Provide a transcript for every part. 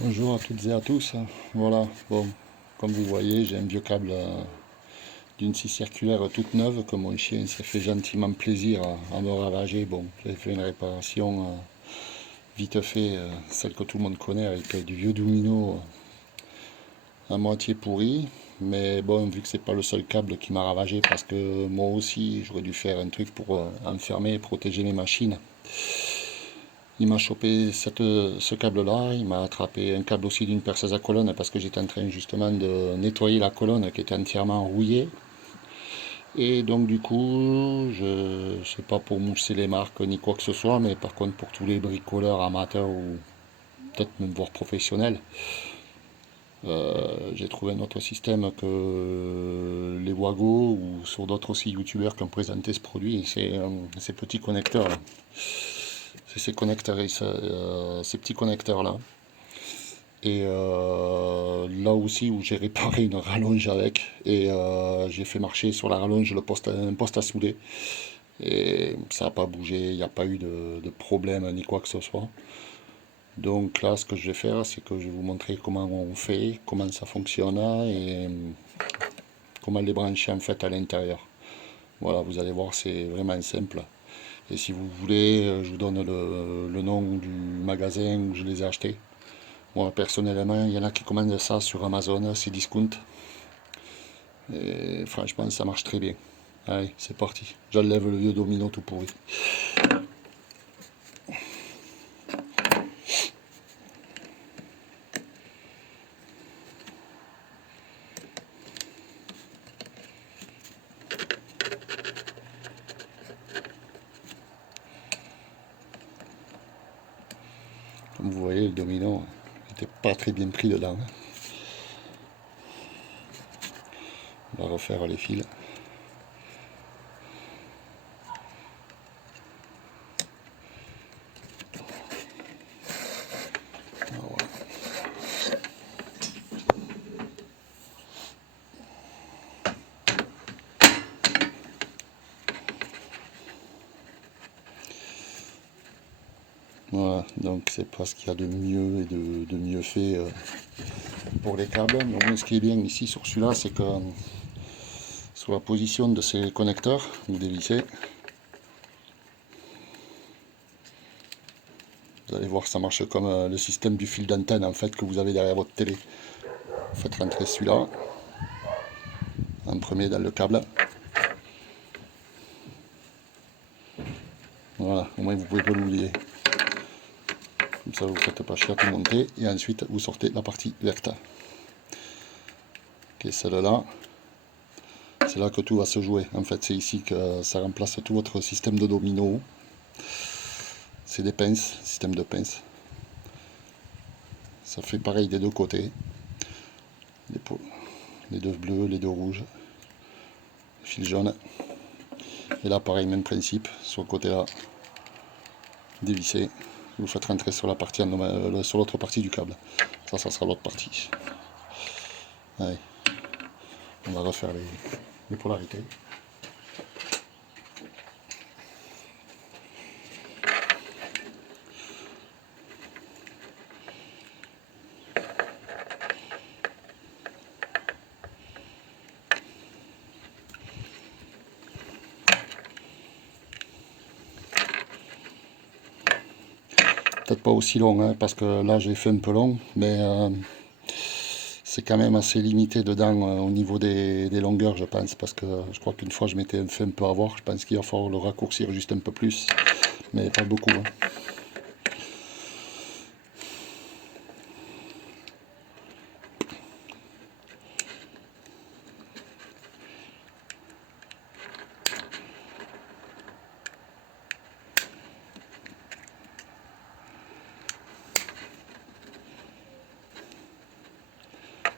Bonjour à toutes et à tous. Voilà, bon, comme vous voyez, j'ai un vieux câble d'une scie circulaire toute neuve que mon chien s'est fait gentiment plaisir à me ravager. Bon, j'ai fait une réparation vite fait, celle que tout le monde connaît avec du vieux domino à moitié pourri. Mais bon, vu que c'est pas le seul câble qui m'a ravagé, parce que moi aussi j'aurais dû faire un truc pour enfermer et protéger les machines. Il m'a chopé ce câble-là, il m'a attrapé un câble aussi d'une perceuse à colonne parce que j'étais en train justement de nettoyer la colonne qui était entièrement rouillée. Et donc du coup, je sais pas pour mousser les marques ni quoi que ce soit, mais par contre pour tous les bricoleurs amateurs ou peut-être même voire professionnels, j'ai trouvé un autre système que les Wago ou sur d'autres aussi youtubeurs qui ont présenté ce produit, c'est ces petits connecteurs là. C'est ces connecteurs, ces petits connecteurs là. Et là aussi où j'ai réparé une rallonge avec et j'ai fait marcher sur la rallonge un poste à souder et ça n'a pas bougé, il n'y a pas eu de problème ni quoi que ce soit. Donc là ce que je vais faire c'est que je vais vous montrer comment on fait, comment ça fonctionne et comment les brancher en fait à l'intérieur. Voilà, vous allez voir, c'est vraiment simple. Et si vous voulez, je vous donne le nom du magasin où je les ai achetés. Moi, personnellement, il y en a qui commandent ça sur Amazon, c'est discount. Et franchement, ça marche très bien. Allez, c'est parti. J'enlève le vieux domino tout pourri. Comme vous voyez, le domino n'était pas très bien pris dedans. On va refaire les fils. Voilà, donc c'est pas ce qu'il y a de mieux et de mieux fait pour les câbles. Mais au moins, ce qui est bien ici sur celui-là, c'est que sur la position de ces connecteurs, vous dévissez. Vous allez voir, ça marche comme le système du fil d'antenne en fait que vous avez derrière votre télé. Vous faites rentrer celui-là en premier dans le câble. Voilà, au moins vous pouvez pas l'oublier. Comme ça vous ne faites pas chier à tout monter. Et ensuite vous sortez la partie verte. Ok, celle-là, c'est là que tout va se jouer. En fait, c'est ici que ça remplace tout votre système de domino. C'est des pinces, système de pinces. Ça fait pareil des deux côtés. Les deux bleus, les deux rouges. Fil jaune. Et là, pareil, même principe. Sur le côté là, dévisser. Vous faites rentrer sur la partie sur l'autre partie du câble. Ça sera l'autre partie. Allez, on va refaire les polarités. Peut-être pas aussi long, hein, parce que là j'ai fait un peu long, mais c'est quand même assez limité dedans au niveau des longueurs, je pense, parce que je crois qu'une fois je m'étais fait un peu avoir, je pense qu'il va falloir le raccourcir juste un peu plus, mais pas beaucoup. Hein.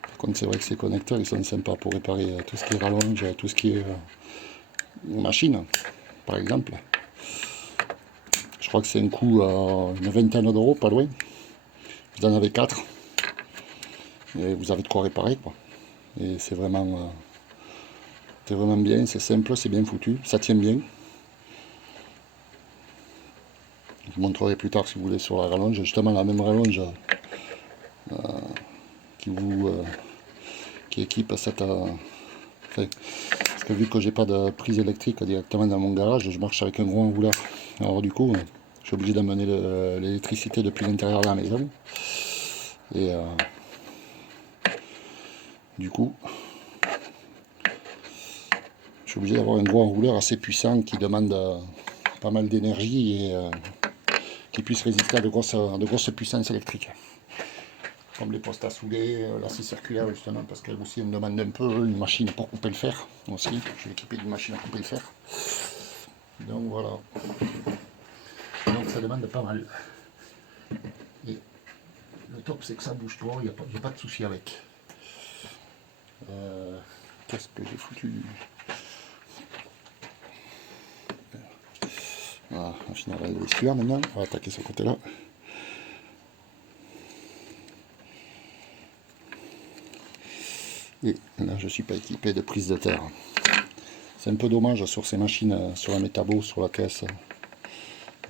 Par contre, c'est vrai que ces connecteurs, ils sont sympas pour réparer tout ce qui est rallonge, tout ce qui est machine, par exemple. Je crois que c'est un coût à une vingtaine d'euros, pas loin. Vous en avez 4 et vous avez de quoi réparer, quoi. Et c'est vraiment bien, c'est simple, c'est bien foutu, ça tient bien. Je vous montrerai plus tard si vous voulez sur la rallonge, justement la même rallonge qui équipe cette... enfin, parce que vu que j'ai pas de prise électrique directement dans mon garage, je marche avec un gros enrouleur. Alors du coup, je suis obligé d'amener l'électricité depuis l'intérieur de la maison. Et du coup, je suis obligé d'avoir un gros enrouleur assez puissant qui demande pas mal d'énergie et qui puisse résister à de grosses puissances électriques. Comme les postes à souder, la scie circulaire justement, parce qu'elle aussi me demande un peu une machine pour couper le fer aussi. Je suis équipé d'une machine à couper le fer. Donc voilà. Donc ça demande pas mal. Et le top c'est que ça bouge pas, il n'y a pas de souci avec. Qu'est-ce que j'ai foutu? Voilà, on va finir avec celui-là maintenant. On va attaquer ce côté-là. Et là, je ne suis pas équipé de prise de terre. C'est un peu dommage sur ces machines, sur la Metabo, sur la caisse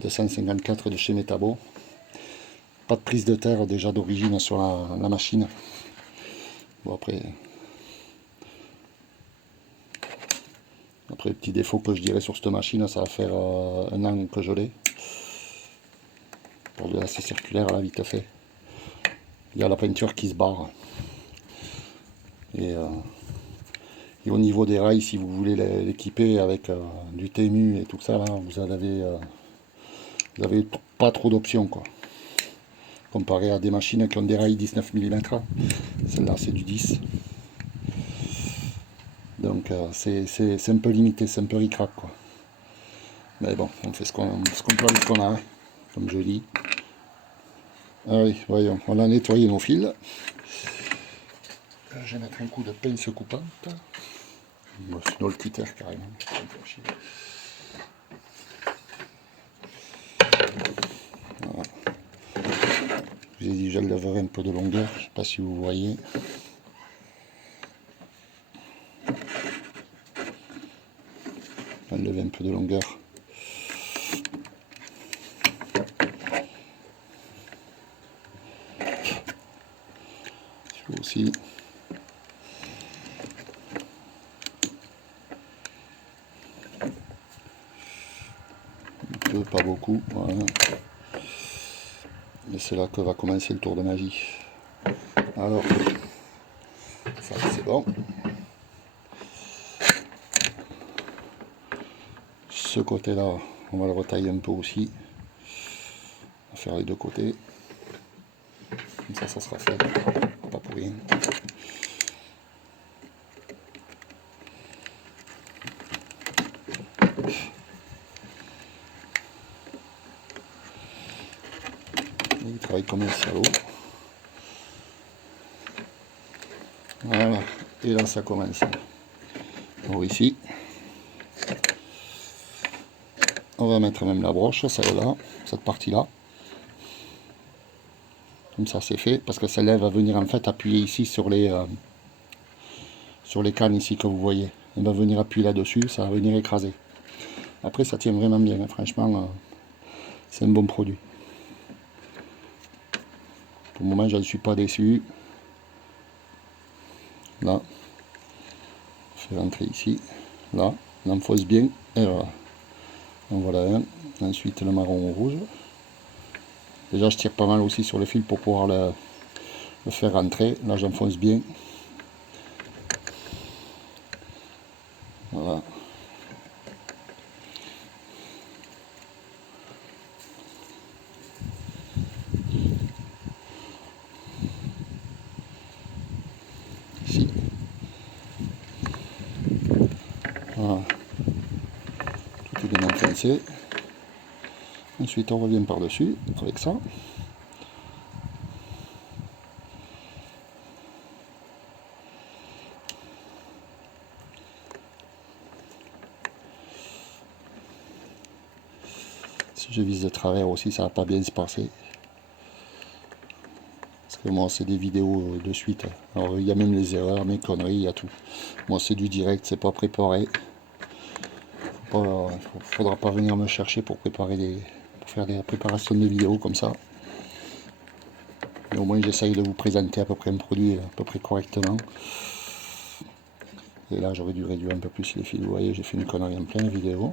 254 de chez Metabo. Pas de prise de terre déjà d'origine sur la machine. Bon, après, le petit défaut que je dirais sur cette machine, ça va faire 1 an que je l'ai. Pour de la scie circulaire, là, vite fait. Il y a la peinture qui se barre. Et au niveau des rails, si vous voulez l'équiper avec du TMU et tout ça, là, vous avez pas trop d'options, quoi. Comparé à des machines qui ont des rails 19 mm. Celle-là, c'est du 10. Donc, c'est un peu limité, c'est un peu ric-rac, quoi. Mais bon, on fait ce qu'on peut avec ce qu'on a, hein, comme je dis. Ah oui, voyons, on a nettoyé nos fils. Je vais mettre un coup de pince coupante. Sinon le cutter carrément. Voilà. Je vous ai dit, je lèverai un peu de longueur, je ne sais pas si vous voyez. Je vais lever un peu de longueur. Celui aussi. Un peu, pas beaucoup. Voilà. Et c'est là que va commencer le tour de magie. Alors, ça c'est bon. Ce côté-là, on va le retailler un peu aussi. On va faire les deux côtés. Comme ça sera fait. Pas pour rien. Il travaille comme un salaud. Voilà. Et là, ça commence. Alors ici, on va mettre même la broche, celle-là, cette partie-là. Comme ça, c'est fait, parce que celle-là va venir en fait appuyer ici sur les cannes ici que vous voyez. Elle va venir appuyer là-dessus, ça va venir écraser. Après, ça tient vraiment bien, hein. Franchement, c'est un bon produit. Pour le moment, je ne suis pas déçu. Là, on fait rentrer ici. Là, on enfonce bien, et voilà. Donc voilà un. Ensuite, le marron rouge. Déjà, je tire pas mal aussi sur le fil pour pouvoir le faire rentrer. Là, j'enfonce bien. Voilà. Ici. Voilà. Tout est bien enfoncé. Ensuite, on revient par-dessus avec ça. Si je vise de travers aussi, ça va pas bien se passer. Parce que moi, c'est des vidéos de suite. Alors, il y a même les erreurs, mes conneries, il y a tout. Moi, c'est du direct, c'est pas préparé. Faudra pas venir me chercher pour faire des préparations de vidéos comme ça. au moins j'essaye de vous présenter à peu près un produit à peu près correctement. Et là j'aurais dû réduire un peu plus les fils, vous voyez j'ai fait une connerie en pleine vidéo.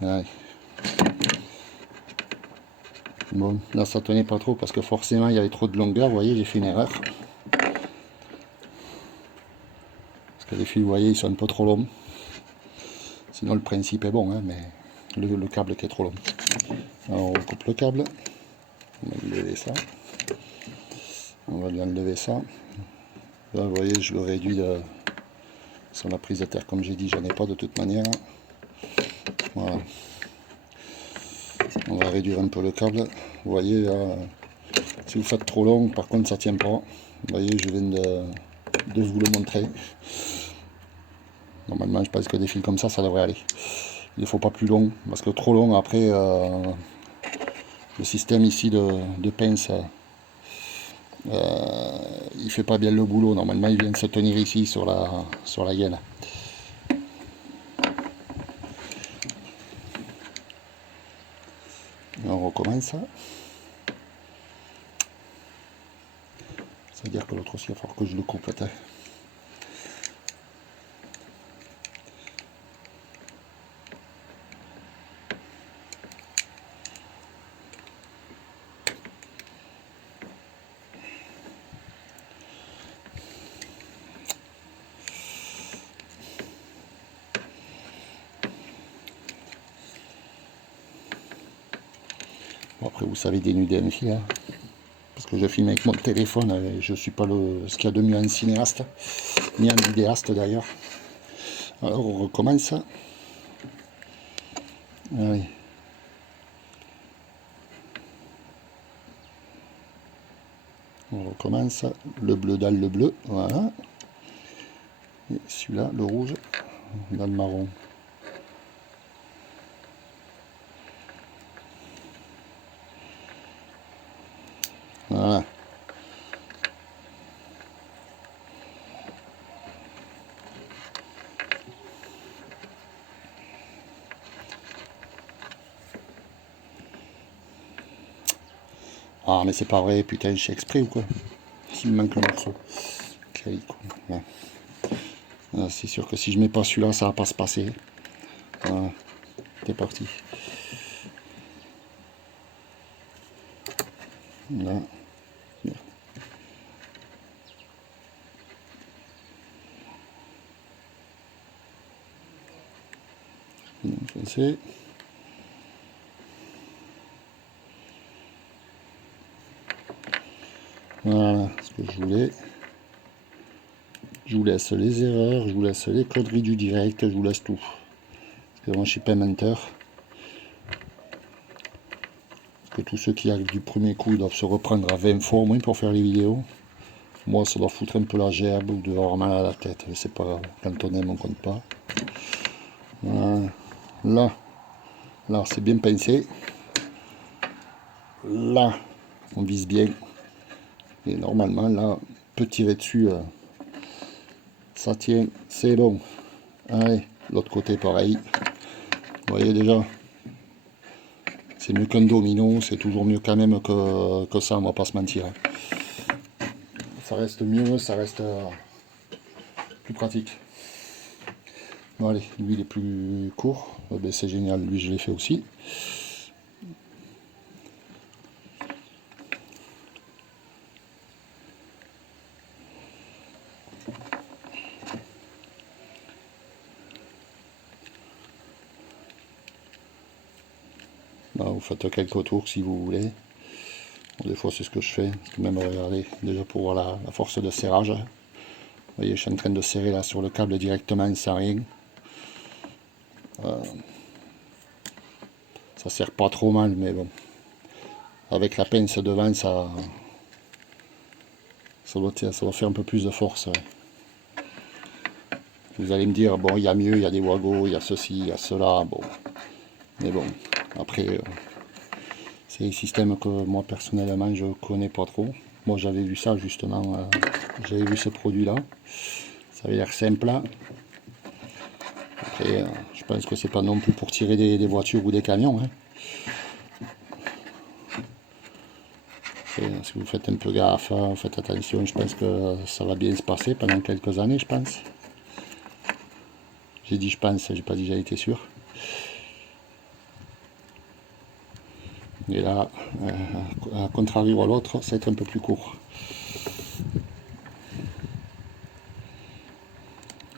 Ouais. Bon, là ça tenait pas trop parce que forcément il y avait trop de longueur, vous voyez j'ai fait une erreur. Parce que les fils, vous voyez, ils sont un peu trop longs. Sinon le principe est bon, hein, mais le câble qui est trop long. Alors on coupe le câble, on va enlever ça. On va lui enlever ça. Là vous voyez je le réduis sur la prise de terre, comme j'ai dit j'en ai pas de toute manière. Voilà. On va réduire un peu le câble. Vous voyez là, si vous faites trop long, par contre ça tient pas. Vous voyez je viens de vous le montrer. Normalement je pense que des fils comme ça devrait aller. Il ne faut pas plus long, parce que trop long après le système ici de pince il fait pas bien le boulot. Normalement il vient de se tenir ici sur la gaine. On recommence. Ça veut dire que l'autre aussi il va falloir que je le coupe peut-être. Bon, après vous savez dénuder un fil, hein, parce que je filme avec mon téléphone et je suis pas ce qu'il y a de mieux en cinéaste, ni en vidéaste d'ailleurs. Alors on recommence. Allez. On recommence. Le bleu dans le bleu, voilà. Et celui-là, le rouge, dans le marron. Voilà. Ah mais c'est pas vrai, putain, je suis exprès ou quoi? Il me manque le morceau. Okay, ouais. C'est sûr que si je mets pas celui-là, ça va pas se passer. Voilà. C'est parti. Là. C'est voilà ce que je voulais. Je vous laisse les erreurs, je vous laisse les conneries du direct, je vous laisse tout. Parce que moi je suis pas menteur. Parce que tous ceux qui arrivent du premier coup ils doivent se reprendre à 20 fois au moins pour faire les vidéos. Moi ça doit foutre un peu la gerbe ou de avoir mal à la tête, c'est pas grave. Quand on aime on compte pas. Voilà. Là c'est bien pincé. Là on vise bien. Et normalement là, on peut tirer dessus. Ça tient, c'est bon. Allez, l'autre côté pareil. Vous voyez déjà, c'est mieux qu'un domino, c'est toujours mieux quand même que ça, on va pas se mentir. Ça reste mieux, ça reste plus pratique. Bon allez, lui il est plus court, ben, c'est génial, lui je l'ai fait aussi. Là, vous faites quelques tours si vous voulez. Bon, des fois c'est ce que je fais, parce que même regardez, déjà pour voir la force de serrage. Vous voyez, je suis en train de serrer là sur le câble directement sans rien. Ça sert pas trop mal, mais bon. Avec la pince devant, ça doit faire un peu plus de force. Ouais. Vous allez me dire, bon, il y a mieux, il y a des Wago, il y a ceci, il y a cela, bon. Mais bon, après, c'est des systèmes que moi, personnellement, je connais pas trop. Moi, j'avais vu ça, justement, j'avais vu ce produit-là. Ça avait l'air simple. Après, je pense que c'est pas non plus pour tirer des voitures ou des camions. Hein. si vous faites un peu gaffe, faites attention, je pense que ça va bien se passer pendant quelques années, je pense. J'ai dit je pense, j'ai pas dit j'ai été sûr. Et là, à contrario à l'autre, ça va être un peu plus court.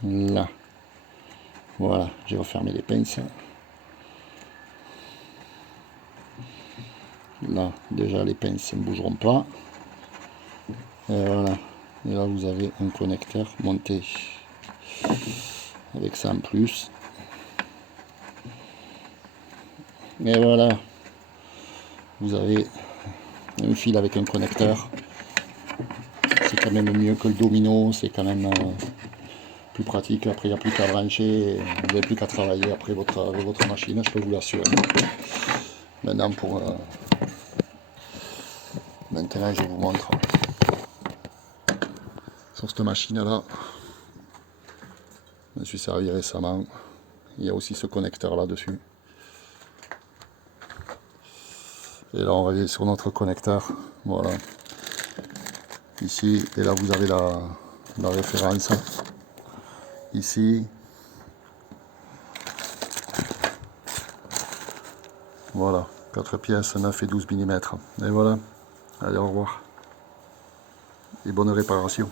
Là. Voilà, j'ai refermé les pinces. Là, déjà les pinces ne bougeront pas. Et voilà. Et là, vous avez un connecteur monté avec ça en plus. Et voilà. Vous avez un fil avec un connecteur. C'est quand même mieux que le domino. C'est quand même plus pratique. Après, il n'y a plus qu'à brancher. Vous n'avez plus qu'à travailler après votre machine. Je peux vous l'assurer. Maintenant, maintenant, je vous montre. Sur cette machine-là, je me suis servi récemment. Il y a aussi ce connecteur là-dessus. Et là, on va aller sur notre connecteur. Voilà. Ici, et là, vous avez la référence. Ici. Voilà. 4 pièces, 9 et 12 mm. Et voilà. Allez, au revoir. Et bonne réparation.